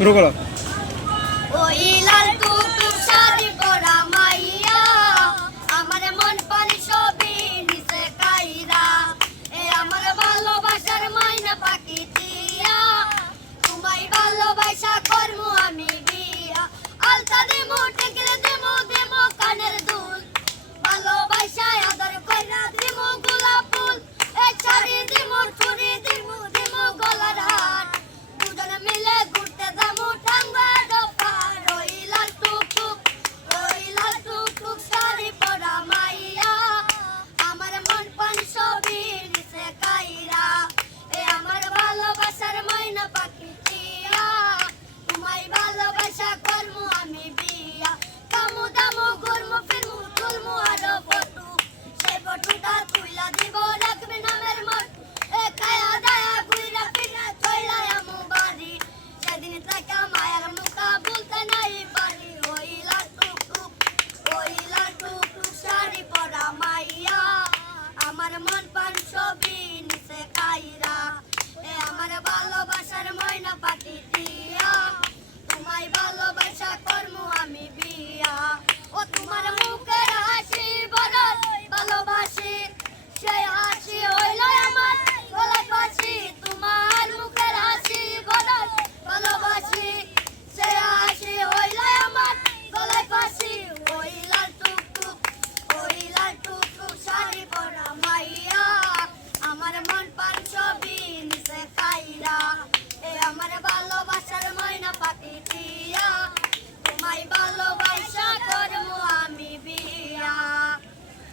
শুরু করো। মন পান সবই নিচে কাইরা এ আমার ভালোবাসার ময়না পাখি